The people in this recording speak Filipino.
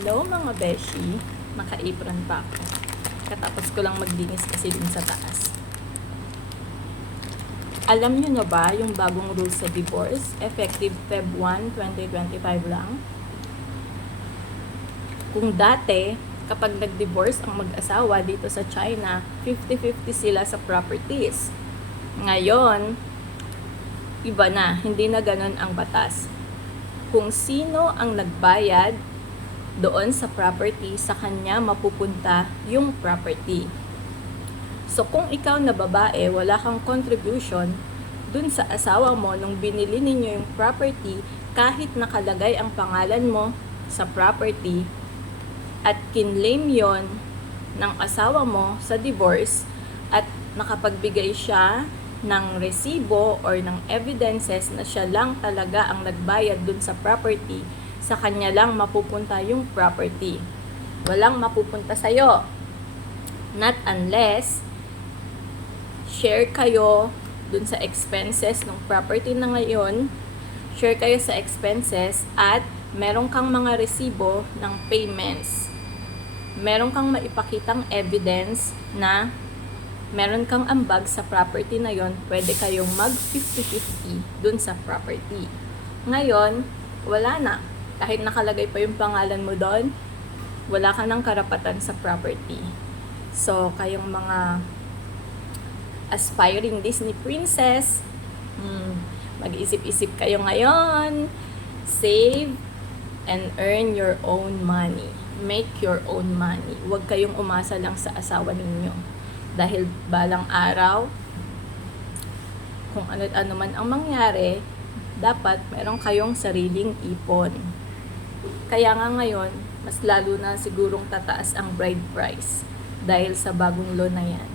Hello mga beshi, naka-apron pa ako. Katapos ko lang maglinis kasi dun sa taas. Alam nyo na ba yung bagong rules sa divorce? Effective Feb 1, 2025 lang. Kung dati, kapag nag-divorce ang mag-asawa dito sa China, 50-50 sila sa properties. Ngayon, iba na, hindi na ganun ang batas. Kung sino ang nagbayad doon sa property, sa kanya mapupunta yung property. So, kung ikaw na babae, wala kang contribution dun sa asawa mo nung binili ninyo yung property, kahit nakalagay ang pangalan mo sa property at kinlaim yon ng asawa mo sa divorce at nakapagbigay siya ng resibo or ng evidences na siya lang talaga ang nagbayad dun sa property, sa kanya lang mapupunta yung property. Walang mapupunta sa'yo. Not unless share kayo dun sa expenses ng property na ngayon, share kayo sa expenses at meron kang mga resibo ng payments. Meron kang maipakitang evidence na meron kang ambag sa property na yon, pwede kayong mag 50-50 dun sa property. Ngayon, wala na. Kahit nakalagay pa yung pangalan mo doon, wala ka ng karapatan sa property. So, kayong mga aspiring Disney princess, mag-isip-isip kayo ngayon. Save and earn your own money. Make your own money. Huwag kayong umasa lang sa asawa ninyo. Dahil balang araw, kung ano-ano man ang mangyari, dapat meron kayong sariling ipon. Kaya nga ngayon, mas lalo na sigurong tataas ang bride price dahil sa bagong law na yan.